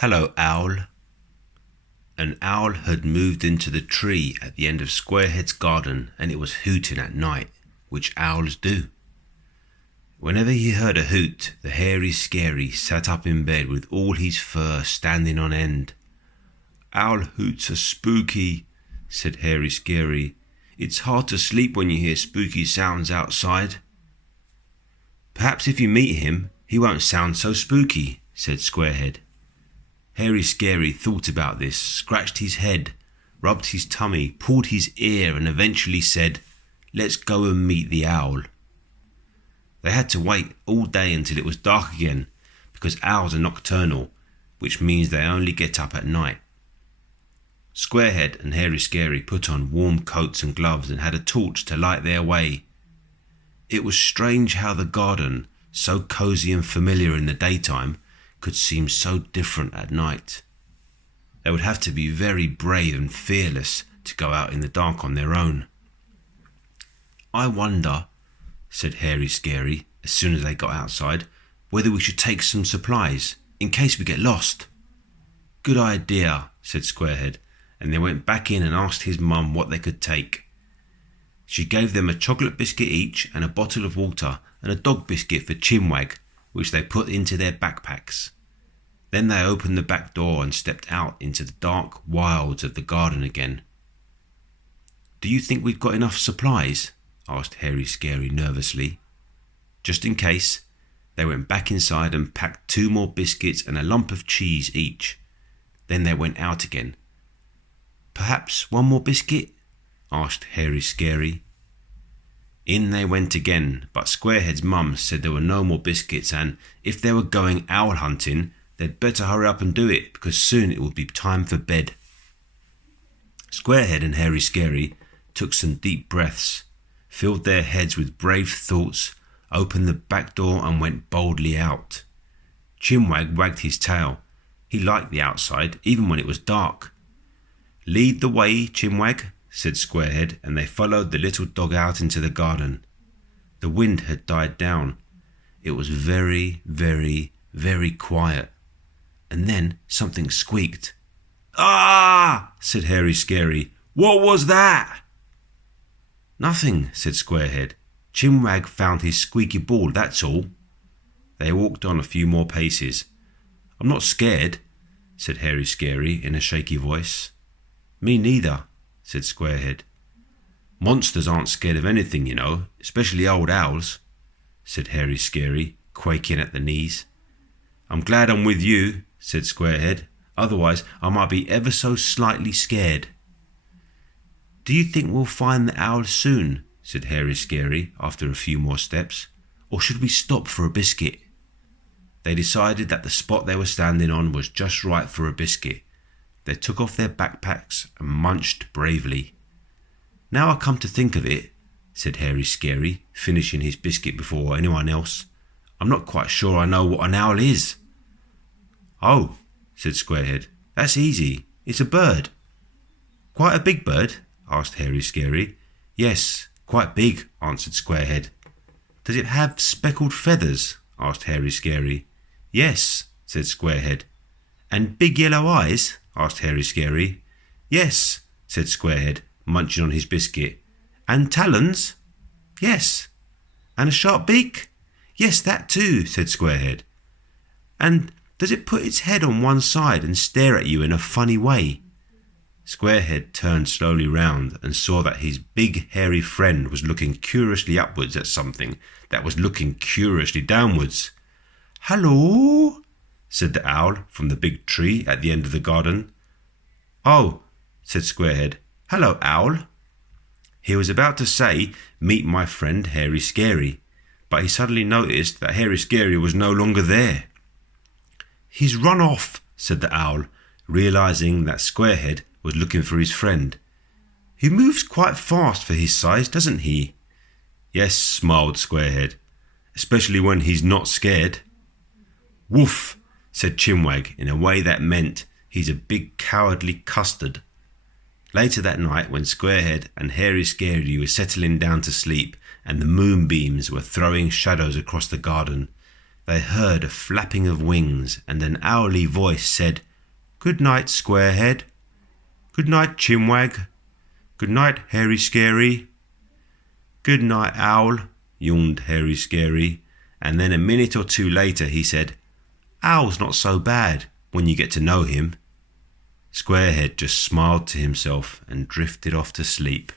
Hello, Owl. An owl had moved into the tree at the end of Squarehead's garden, and it was hooting at night, which owls do. Whenever he heard a hoot, the hairy scary sat up in bed with all his fur standing on end. "Owl hoots are spooky," said Hairy Scary. "It's hard to sleep when you hear spooky sounds outside." "Perhaps if you meet him, he won't sound so spooky," said Squarehead. Hairy Scary thought about this, scratched his head, rubbed his tummy, pulled his ear, and eventually said, "Let's go and meet the owl." They had to wait all day until it was dark again, because owls are nocturnal, which means they only get up at night. Squarehead and Hairy Scary put on warm coats and gloves and had a torch to light their way. It was strange how the garden, so cozy and familiar in the daytime, could seem so different at night. They would have to be very brave and fearless to go out in the dark on their own. "I wonder," said Hairy Scary as soon as they got outside, "whether we should take some supplies, in case we get lost." "Good idea," said Squarehead, and they went back in and asked his mum what they could take. She gave them a chocolate biscuit each and a bottle of water and a dog biscuit for Chimwag, which they put into their backpacks. Then they opened the back door and stepped out into the dark wilds of the garden again. "Do you think we've got enough supplies?" asked Hairy Scary nervously. Just in case, they went back inside and packed 2 more biscuits and a lump of cheese each. Then they went out again. "Perhaps 1 more biscuit?" asked Hairy Scary. In they went again, but Squarehead's mum said there were no more biscuits, and if they were going owl hunting, they'd better hurry up and do it, because soon it would be time for bed. Squarehead and Hairy Scary took some deep breaths, filled their heads with brave thoughts, opened the back door and went boldly out. Chimwag wagged his tail. He liked the outside, even when it was dark. "Lead the way, Chimwag," said Squarehead, and they followed the little dog out into the garden. The wind had died down. It was very, very, very quiet. And then something squeaked. "Ah!" said Hairy Scary. "What was that?" "Nothing," said Squarehead. "Chimwag found his squeaky ball, that's all." They walked on a few more paces. "I'm not scared," said Hairy Scary in a shaky voice. "Me neither," said Squarehead. "Monsters aren't scared of anything, you know, especially old owls," said Hairy Scary, quaking at the knees. "I'm glad I'm with you," said Squarehead. "Otherwise I might be ever so slightly scared." "Do you think we'll find the owl soon?" said Hairy Scary after a few more steps. "Or should we stop for a biscuit?" They decided that the spot they were standing on was just right for a biscuit. They took off their backpacks and munched bravely. "Now I come to think of it," said Hairy Scary, finishing his biscuit before anyone else, "I'm not quite sure I know what an owl is." "Oh," said Squarehead, "that's easy. It's a bird." "Quite a big bird?" asked Hairy Scary. "Yes, quite big," answered Squarehead. "Does it have speckled feathers?" asked Hairy Scary. "Yes," said Squarehead. "And big yellow eyes?" asked Hairy Scary. "Yes," said Squarehead, munching on his biscuit. "And talons?" "Yes." "And a sharp beak?" "Yes, that too," said Squarehead. "And does it put its head on one side and stare at you in a funny way?" Squarehead turned slowly round and saw that his big hairy friend was looking curiously upwards at something that was looking curiously downwards. "Hello?" said the owl from the big tree at the end of the garden. "Oh," said Squarehead. "Hello, owl." He was about to say, "Meet my friend Hairy Scary," but he suddenly noticed that Hairy Scary was no longer there. "He's run off," said the owl, realizing that Squarehead was looking for his friend. "He moves quite fast for his size, doesn't he?" "Yes," smiled Squarehead, "especially when he's not scared." "Woof," said Chimwag in a way that meant he's a big cowardly custard. Later that night, when Squarehead and Hairy Scary were settling down to sleep and the moonbeams were throwing shadows across the garden, they heard a flapping of wings and an owly voice said, Good night, Squarehead. Good night, Chinwag. Good night, Hairy Scary. Good night, Owl, yawned Hairy Scary, and then a minute or two later he said, Owl's not so bad when you get to know him. Squarehead just smiled to himself and drifted off to sleep.